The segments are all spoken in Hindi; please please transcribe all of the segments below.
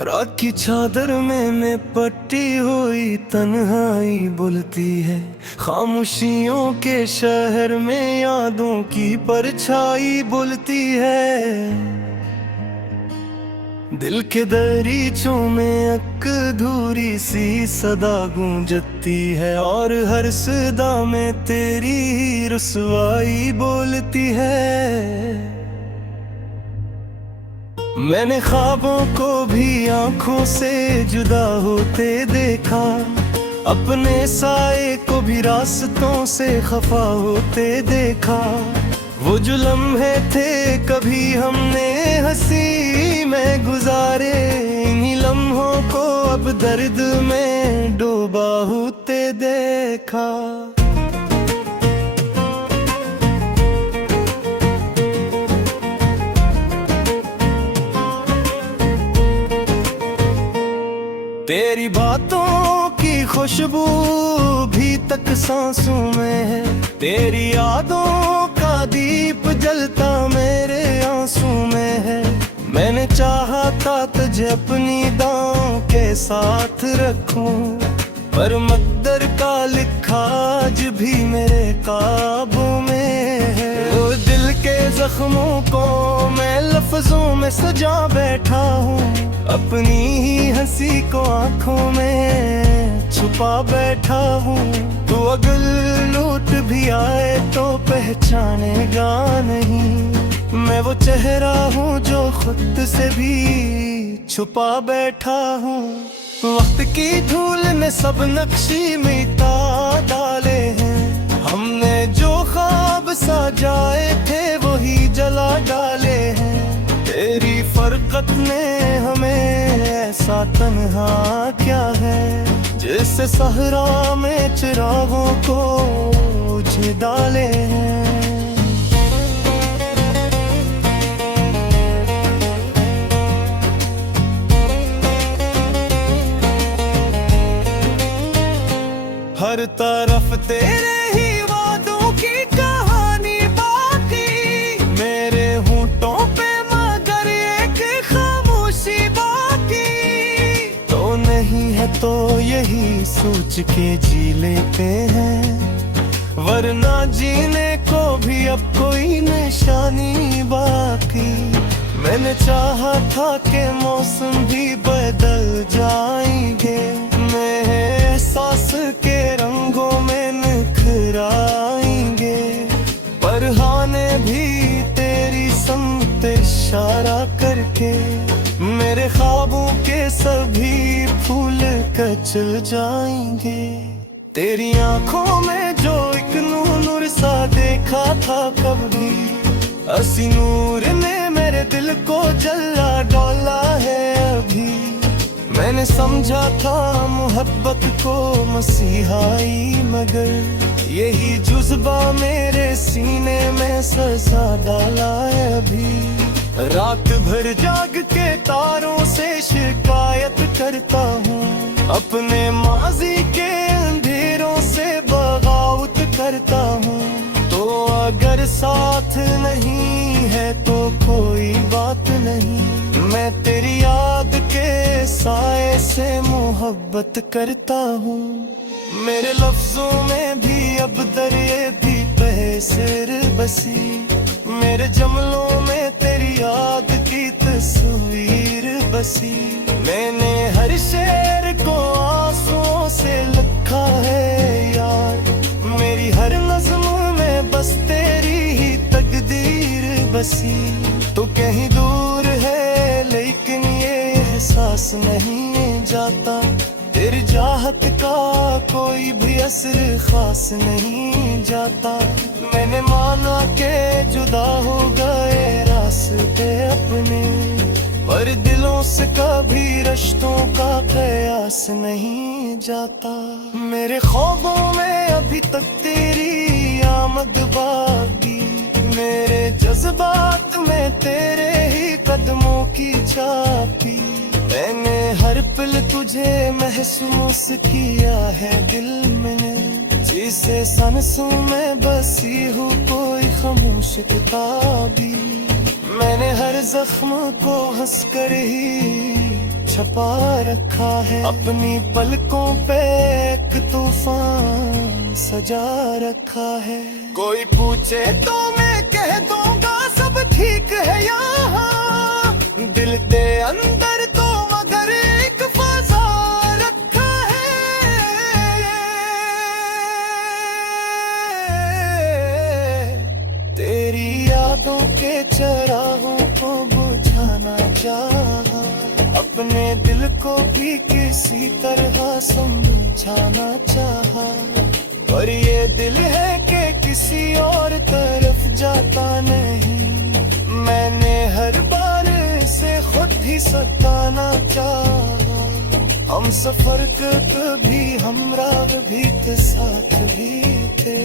रात की चादर में पट्टी हुई तन्हाई बुलती है। खामोशियों के शहर में यादों की परछाई बुलती है। दिल के दरीचों में अधूरी सी सदा गूंजती है, और हर सदा में तेरी ही रुसवाई बोलती है। मैंने ख्वाबों को भी आंखों से जुदा होते देखा, अपने साए को भी रास्तों से खफा होते देखा। वो जो लम्हे थे कभी हमने हंसी में गुजारे, इन्हीं लम्हों को अब दर्द में डूबा होते देखा। तेरी बातों की खुशबू भी तक सांसों में है, तेरी यादों का दीप जलता मेरे आंसू में है। मैंने चाहा था तुझे अपनी दांव के साथ रखूं, पर मकदर का लिखा आज भी मेरे काबू में है। वो दिल के जख्मों को मैं लफ्जों में सजा बैठा हूँ, अपनी ही हंसी को आंखों में छुपा बैठा हूँ। तू अगर लूट भी आए तो पहचानेगा नहीं, मैं वो चेहरा हूँ जो खुद से भी छुपा बैठा हूँ। वक्त की धूल ने सब नक्शी मिटा डाले हैं, हमने जो ख्वाब सजाए थे वही जला डाले हैं। तेरी फरकत ने हमें ऐसा तन्हा क्या है, जिससे सहरा में चिरागों को बुझ डाले हैं। हर तरफ तेरे ही वादों की कहानी बाकी, मेरे होंठों पे मगर एक खामोशी बाकी। तो नहीं है तो यही सोच के जी लेते हैं, वरना जीने को भी अब कोई निशानी बाकी। मैंने चाहा था कि मौसम भी बदल जाएंगे, मैं एहसास के रंगों में निखराएंगे। परहाने भी तेरी समत इशारा करके मेरे ख्वाबों के सभी फूल कचल जाएंगे। तेरी आंखों में जो एक नूर सा देखा था कभी, हंसी नूर ने मेरे दिल को जला डोला है अभी। मैंने समझा था मोहब्बत को मसीहाई, मगर यही जुज्बा मेरे सीने में सजा डाला है अभी। रात भर जाग के तारों से शिकायत करता हूँ, अपने माजी के अंधेरों से बगावत करता हूँ। तो अगर साथ नहीं है तो कोई बात नहीं, मैं तेरी याद के साए से मोहब्बत करता हूँ। मेरे लफ्जों में भी अब दरिए भी तहसीर बसी, मेरे जमलों में तेरी याद की तस्वीर बसी। मैंने हर शेर को आंसुओं से लिखा है यार, मेरी हर नज़्म में बस तेरी ही तकदीर बसी। तो कहीं दूर है लेकिन ये एहसास नहीं जाता, तेरी चाहत का कोई भी असर खास नहीं जाता। मैंने माना के जुदा हो गए रास्ते अपने, पर दिलों से कभी रिश्तों का कयास नहीं जाता। मेरे ख्वाबों में अभी तक तेरी आमद बाकी, मेरे जज्बात में तेरे ही कदमों की छापी। मैंने हर पल तुझे महसूस किया है दिल में, जिसे सांसों में बसी हो कोई खामोश किताबी। मैंने हर जख्म को हंस कर ही छपा रखा है, अपनी पलकों पे एक तूफान सजा रखा है। कोई पूछे तो मैं कह दूंगा सब ठीक है यहाँ, दिल के अंदर तो मगर एक फसा रखा है। तेरी यादों के चरागों को बुझाना चाहा, अपने दिल को भी किसी तरह समझाना चाहा, पर ये दिल है कि किसी और तरफ जाता नहीं। मैंने हर बार से खुद ही सताना चाहा, हम सफर कभी हमराह भी थे, साथ भी थे,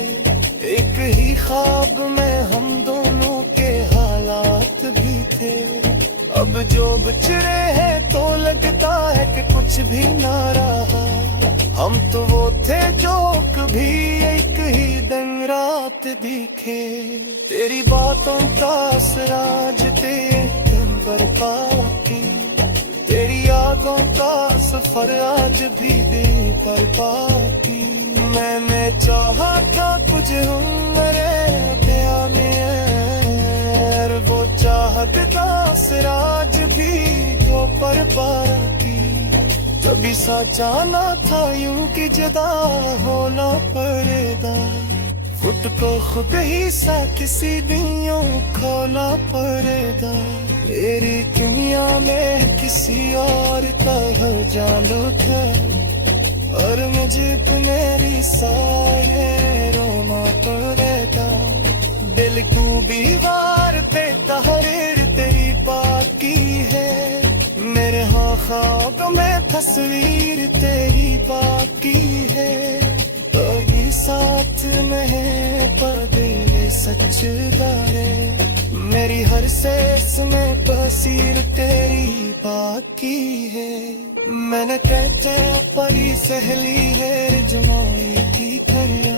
एक ही ख्वाब में हम दोनों के हालात भी थे। अब जो बिछड़े हैं तो लगता है कि कुछ भी ना रहा, हम तो वो थे जो कभी एक ही दिन रात दिखे। तेरी बातों का असराज तेरे दिन बरपा की, तेरी यादों का सफर आज भी दे पर बाकी। मैंने चाहा था कुछ उम्र प्यार में, वो चाहत का सिराज भी तो पर बाकी। कभी साचाना था यूं कि जुदा होना पड़ेगा, खुद को खुद ही सा किसी दिन यूं खोना पड़ेगा। मेरी दुनिया में किसी और का हो जादू था, और मुझे मेरी सारे रोना पड़ेगा। दिल को दीवार पे तहरीर तेरी बाकी है, मेरे ख्वाब में तस्वीर तेरी बाकी है। कोई साथ में है पर दिल सच दारे, मेरी हर सांस में तस्वीर तेरी बाकी है। मैंने कहते परी सहेली है जमाई की करिया।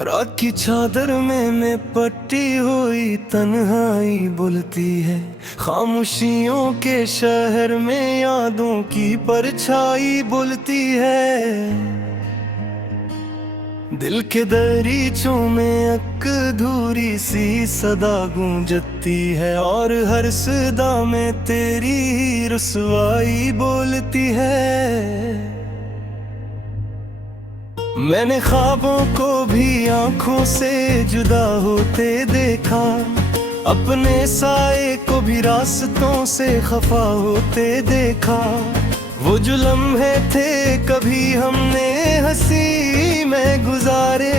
रात की चादर में मैं पट्टी हुई तन्हाई बुलती है, खामोशियों के शहर में यादों की परछाई बुलती है। दिल के दरीचों में अधूरी सी सदा गूंजती है, और हर सदा में तेरी ही रुसवाई बोलती है। मैंने ख्वाबों को भी आंखों से जुदा होते देखा, अपने साए को भी रास्तों से खफा होते देखा। वो जो लम्हे थे कभी हमने हंसी में गुजारे,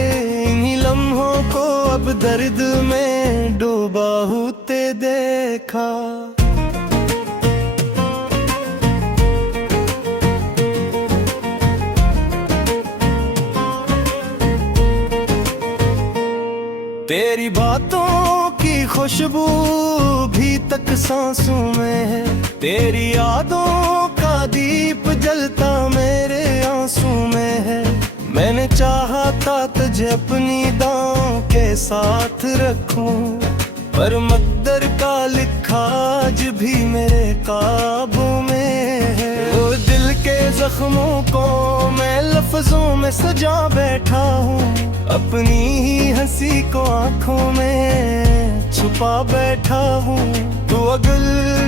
इन्हीं लम्हों को अब दर्द में डूबा होते देखा। तेरी बातों की खुशबू भी तक सांसों में है, तेरी यादों का दीप जलता मेरे आंसू में है। मैंने चाहा था तुझे अपनी दांव के साथ रखूं, पर मकदर का लिखा आज भी मेरे काबू में है। वो दिल के जख्मों को मैं लफ्जों में सजा बैठा हूँ, अपनी ही हंसी को आंखों में छुपा बैठा हूँ। तो अगर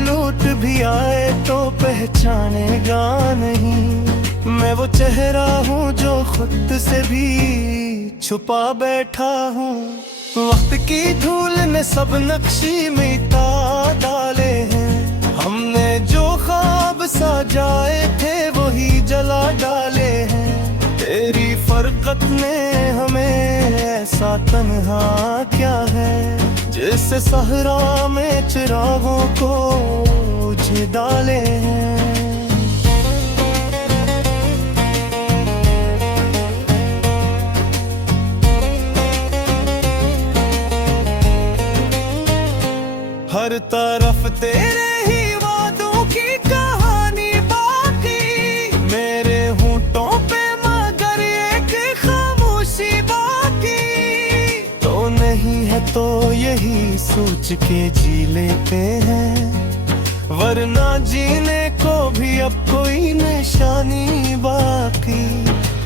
लूट भी आए तो पहचानेगा नहीं, मैं वो चेहरा हूँ जो खुद से भी छुपा बैठा हूँ। वक्त की धूल ने सब नक्शी मिटा डाले हैं, हमने जो ख्वाब सजाए थे वही जला डाले हैं। तेरी फरकत ने हमें ऐसा तन्हा क्या है, जिससे सहरा में चिरागों को बुझ डाले हैं। हर तरफ तेरे ही वादों की कहानी बाकी, मेरे होंठों पे मगर एक तो यही सोच के जी लेते हैं, वरना जीने को भी अब कोई निशानी बाकी।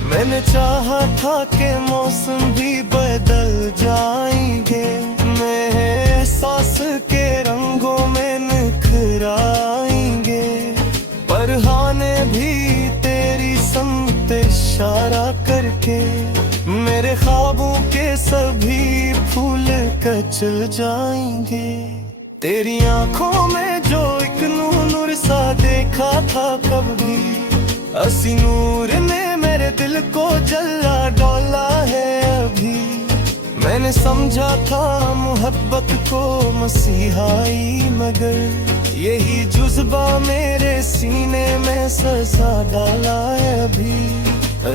मैंने चाहा था कि मौसम भी बदल जाएंगे, मैं एहसास के रंगों में निखर आएंगे, पर हाने भी तेरी संगत इशारा करके मेरे ख्वाबों के सभी फूल कचल जाएंगे। तेरी आंखों में जो एक नूर सा देखा था कभी, हंसी नूर ने मेरे दिल को जला डोला है अभी। मैंने समझा था मोहब्बत को मसीहाई, मगर यही जुज्बा मेरे सीने में सजा डाला है अभी।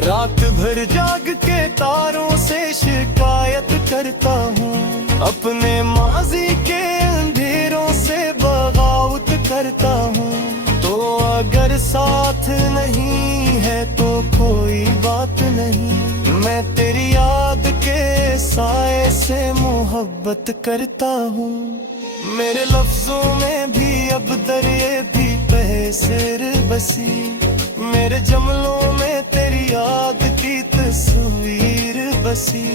रात भर जाग के तारों से शिकायत करता हूँ, अपने माजी के अंधेरों से बगावत करता हूँ। तो अगर साथ नहीं है तो कोई बात नहीं, मैं तेरी याद के साए से मोहब्बत करता हूँ। मेरे लफ्जों में भी अब दरिए भी बहसिर बसी, मेरे जमलों में तेरी याद की तस्वीर बसी।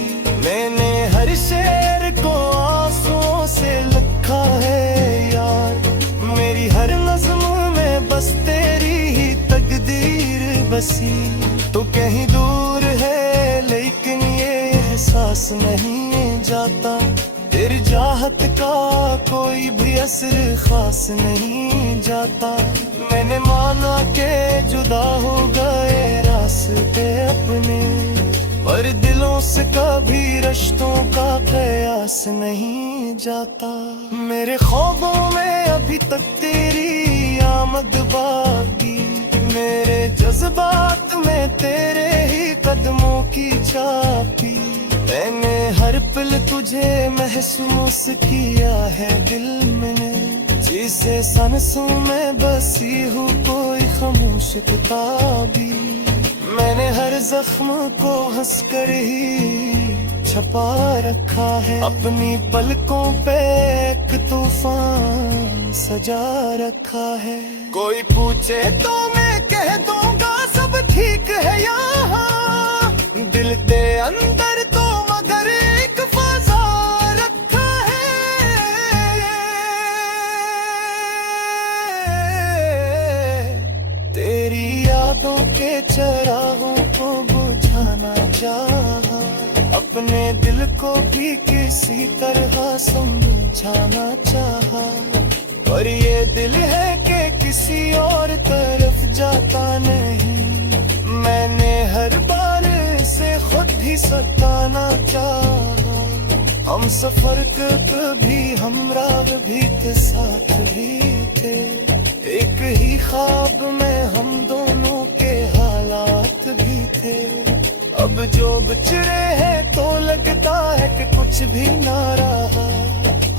मैंने हर शेर को आंसुओं से लिखा है यार, मेरी हर नज़्म में बस तेरी ही तकदीर बसी। तो कहीं दूर है लेकिन ये एहसास नहीं जाता, तेरी चाहत का कोई भी असर खास नहीं जाता। मैंने माना के जुदा हो गए रास्ते अपने, पर दिलों से कभी रिश्तों का कयास नहीं जाता। मेरे ख्वाबों में अभी तक तेरी आमद बाकी, मेरे जज्बात में तेरे ही कदमों की छापी। मैंने हर पल तुझे महसूस किया है दिल में, जिसे सांसों में बसी हूँ कोई खामोश किताबी। मैंने हर जख्म को हंसकर ही छपा रखा है, अपनी पलकों पे एक तूफान सजा रखा है। कोई पूछे तो मैं कह दूंगा सब ठीक है यहाँ, दिल के अंदर तो मगर एक फजा रखा है। तेरी यादों के चरागों को बुझाना चाहा, अपने दिल को भी किसी तरह समझाना चाहा, पर ये दिल है कि किसी और तरफ जाता नहीं। मैंने हर बार से खुद ही सताना चाहा, हम सफर कभी हमराह भी थे साथ भी थे, एक ही ख्वाब में हम दोनों के हालात भी थे। अब जो बिछड़े हैं तो लगता है कि कुछ भी ना रहा,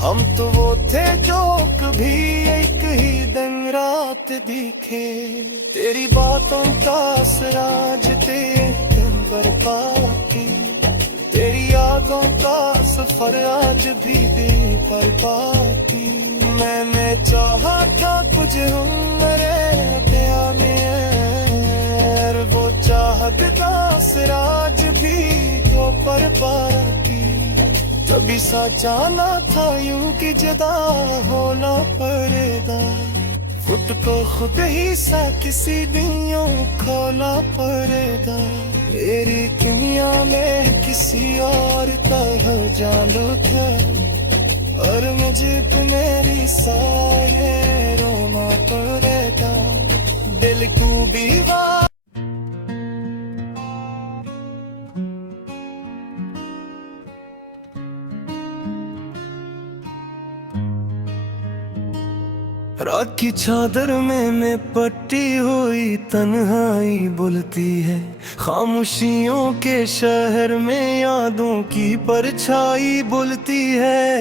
हम तो वो थे जो कभी एक ही दिन रात दिखे। तेरी बातों का असराज तेरे दिन पर बाकी, तेरी यादों का सफर आज भी दिल पर बाकी। मैंने चाहा था कुछ उम्र प्यार में, वो चाहत का असराज भी तो पर बाकी। कभी सा जाना था यूं कि जुदा होना पड़ेगा, खुद को खुद ही सा किसी दिन यूं खोना पड़ेगा। मेरी दुनिया में किसी और का हो जानो था, और मुझे मेरी सारे रोना पड़ेगा। दिल को भी रात की चादर में मैं पट्टी हुई तन्हाई बुलती है, खामोशियों के शहर में यादों की परछाई बुलती है।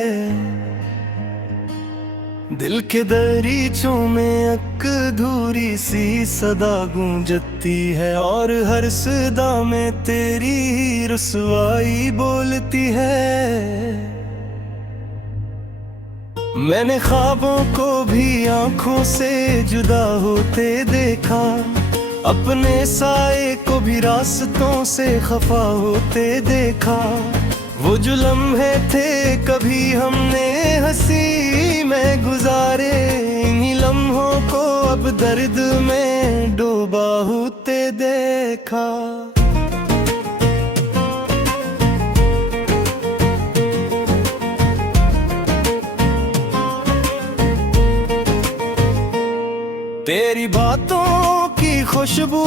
दिल के दरीचों में अधूरी सी सदा गूंजती है, और हर सदा में तेरी ही रुसवाई बोलती है। मैंने ख्वाबों को भी आंखों से जुदा होते देखा, अपने साए को भी रास्तों से खफा होते देखा। वो जो लम्हे थे कभी हमने हंसी में गुजारे, इन्हीं लम्हों को अब दर्द में डूबा होते देखा। तेरी बातों की खुशबू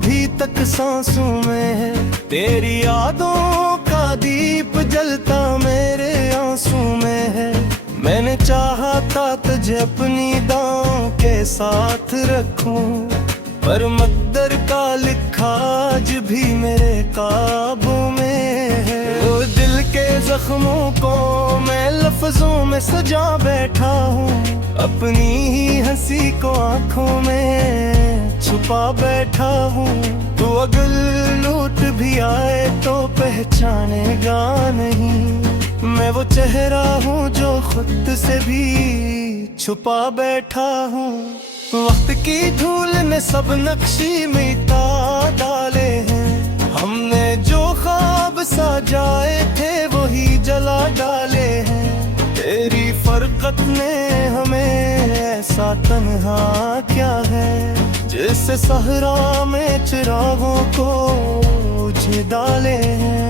भी तक सांसों में है, तेरी यादों का दीप जलता मेरे आंसू में है। मैंने चाहा था तुझे अपनी दांव के साथ रखूं, पर मकदर का लिखा आज भी मेरे काबू में है। वो दिल के जख्मों को मैं लफ्जों में सजा बैठा हूँ, अपनी ही हंसी को आंखों में छुपा बैठा हूँ। तो अगर लूट भी आए तो पहचानेगा नहीं, मैं वो चेहरा हूँ जो खुद से भी छुपा बैठा हूँ। वक्त की धूल ने सब नक्शी मिटा डाले हैं, हमने जो ख्वाब सजाए थे वही जला डाले हैं। तेरी फरकत ने हमें ऐसा तन्हा क्या है, जिससे सहरा में चिरागों को बुझ डाले हैं।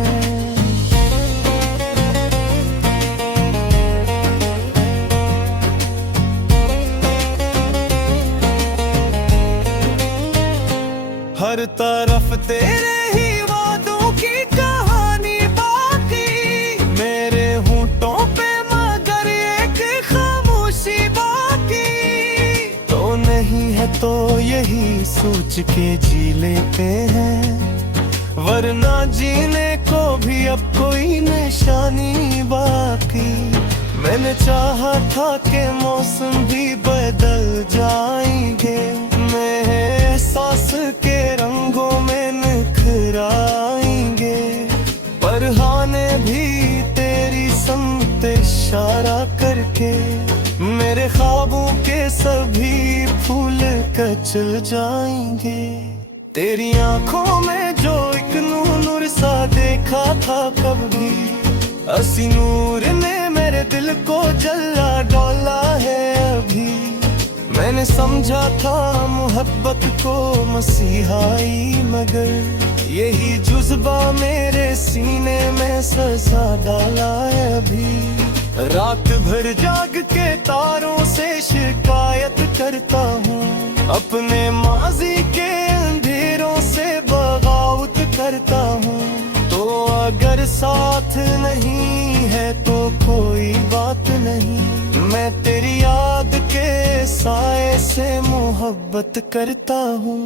हर तरफ तेरे ही वादों की कहानी बाकी, मेरे होंठों पे मगर एक खामोशी बाकी। तो नहीं है तो यही सोच के जी लेते हैं, वरना जीने को भी अब कोई निशानी बाकी। मैंने चाहा था कि मौसम भी बदल जाएंगे, मैं एहसास के रंगों में निखराएंगे, पर हाने भी तेरी समत इशारा करके मेरे ख्वाबों के सभी फूल कचल जाएंगे। तेरी आंखों में जो एक नूर सा देखा था कभी, हंसी नूर ने मेरे दिल को जला डोला है अभी। मैंने समझा था मोहब्बत को मसीहाई, मगर यही जुज्बा मेरे सीने में सजा डाला है अभी। रात भर जाग के तारों से शिकायत करता हूँ, अपने माजी के अंधेरों से बगावत करता हूँ। तो अगर साथ नहीं है तो कोई बात नहीं, मैं तेरी याद के साए से मोहब्बत करता हूँ।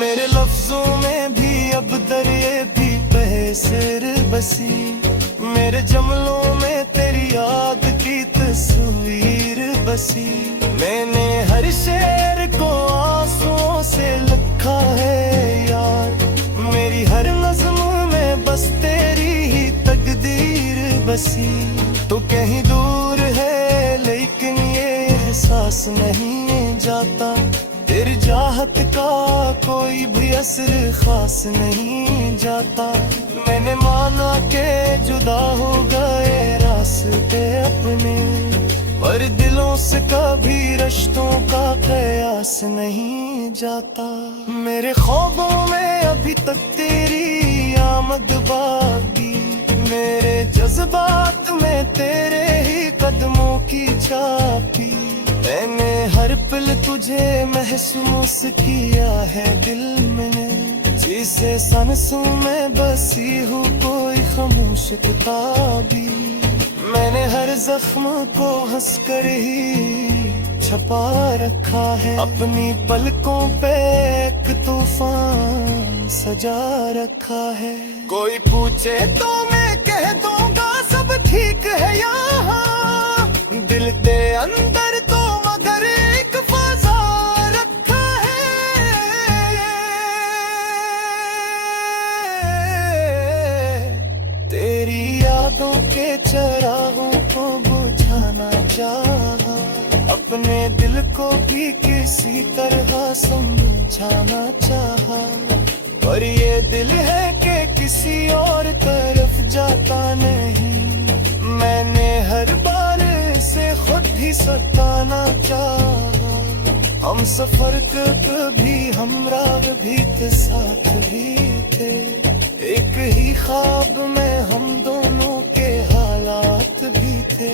मेरे लफ्जों में भी अब दरिए भी बहसर बसी, मेरे जमलों में तेरी याद की तस्वीर बसी। मैंने हर शेर को आंसुओं से लिखा है यार, मेरी हर नज़्म में बस तेरी ही तकदीर बसी। तो कहीं दूर है लेकिन ये एहसास नहीं जाता, तेरी चाहत का कोई भी असर खास नहीं जाता। मैंने माना के जुदा हो गए रास्ते अपने, पर दिलों से कभी रिश्तों का कयास नहीं जाता। मेरे ख्वाबों में अभी तक तेरी आमद बाकी, मेरे जज्बात में तेरे ही कदमों की छापी। मैंने हर पल तुझे महसूस किया है दिल में, जिसे सांसों में बसी हूँ कोई खामोश किताबी। मैंने हर जख्म को हंसकर ही छपा रखा है, अपनी पलकों पे एक तूफान सजा रखा है। कोई पूछे तो मैं कह दूंगा सब ठीक है यहाँ, दिल के अंदर तो मगर एक फजा रखा है। तेरी यादों के चिरागों को बुझाना चाह को भी किसी तरह समझाना चाहा, पर ये दिल है कि किसी और तरफ जाता नहीं। मैंने हर बार से खुद ही सताना चाहा। हम सफर कभी हमराह भी थे, साथ भी थे, एक ही ख्वाब में हम दोनों के हालात भी थे।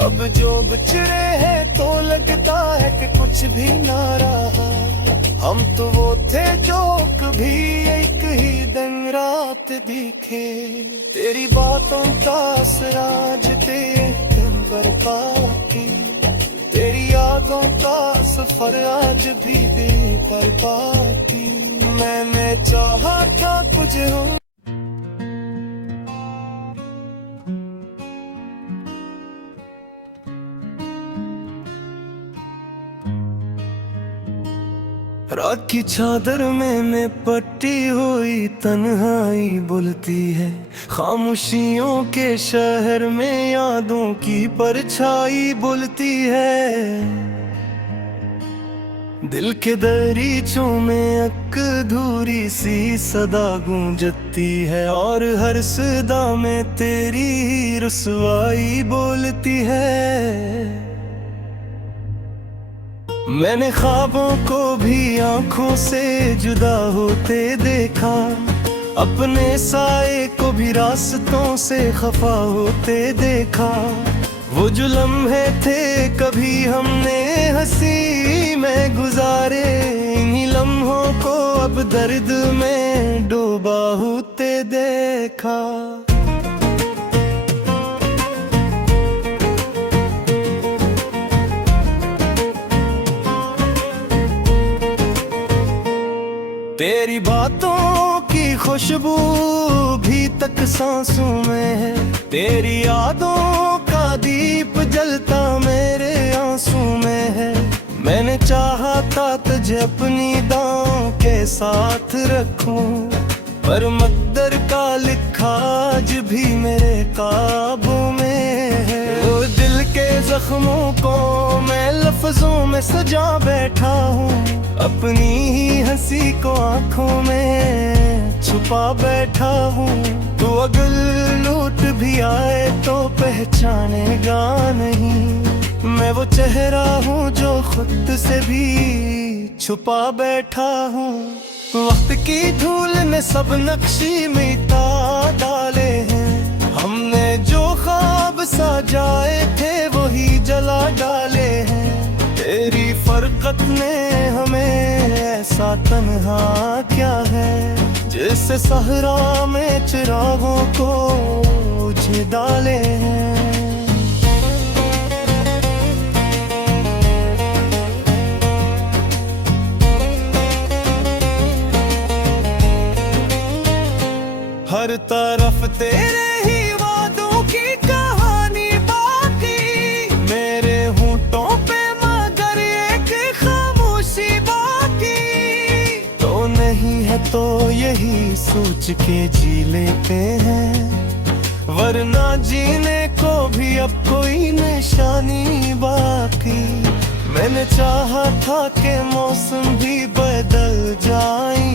अब जो बिछड़े हैं तो लगता है कि कुछ भी ना रहा। हम तो वो थे जो कभी एक ही दिन रात दिखे। तेरी बातों का असराज तेरे दिन बरपा की, तेरी यादों का सफर आज भी बेपरवा की। मैंने चाहा था कुछ हो रात की चादर में मैं पट्टी हुई तन्हाई बुलती है। खामोशियों के शहर में यादों की परछाई बुलती है। दिल के दरीचों में अधूरी सी सदा गूंजती है, और हर सदा में तेरी ही रुसवाई बोलती है। मैंने ख्वाबों को भी आंखों से जुदा होते देखा, अपने साए को भी रास्तों से खफा होते देखा। वो जो लम्हे थे कभी हमने हंसी में गुजारे, इन्हीं लम्हों को अब दर्द में डूबा होते देखा। तेरी बातों की खुशबू भी तक सांसों में है, तेरी यादों का दीप जलता मेरे आंसू में है। मैंने चाहा था तुझे अपनी दांव के साथ रखूं, पर मकदर का लिखा आज भी मेरे काबू में है। वो दिल के जख्मों को मैं लफ्जों में सजा बैठा हूँ, अपनी ही हंसी को आंखों में छुपा बैठा हूँ। तो अगर लूट भी आए तो पहचानेगा नहीं, मैं वो चेहरा हूँ जो खुद से भी छुपा बैठा हूँ। वक्त की धूल ने सब नक्शी मिटा डाले हैं, हमने जो ख्वाब सजाए थे वही जला डाले हैं। तेरी फरकत ने हमें ऐसा तन्हा क्या है, जिससे सहरा में चिरागों को बुझ डाले हैं। हर तरफ तेरे ही वादों की कहानी बाकी, मेरे होंठों पे मगर एक खामोशी बाकी। तो नहीं है तो यही सोच के जी लेते हैं, वरना जीने को भी अब कोई निशानी बाकी। मैंने चाहा था कि मौसम भी बदल जाए,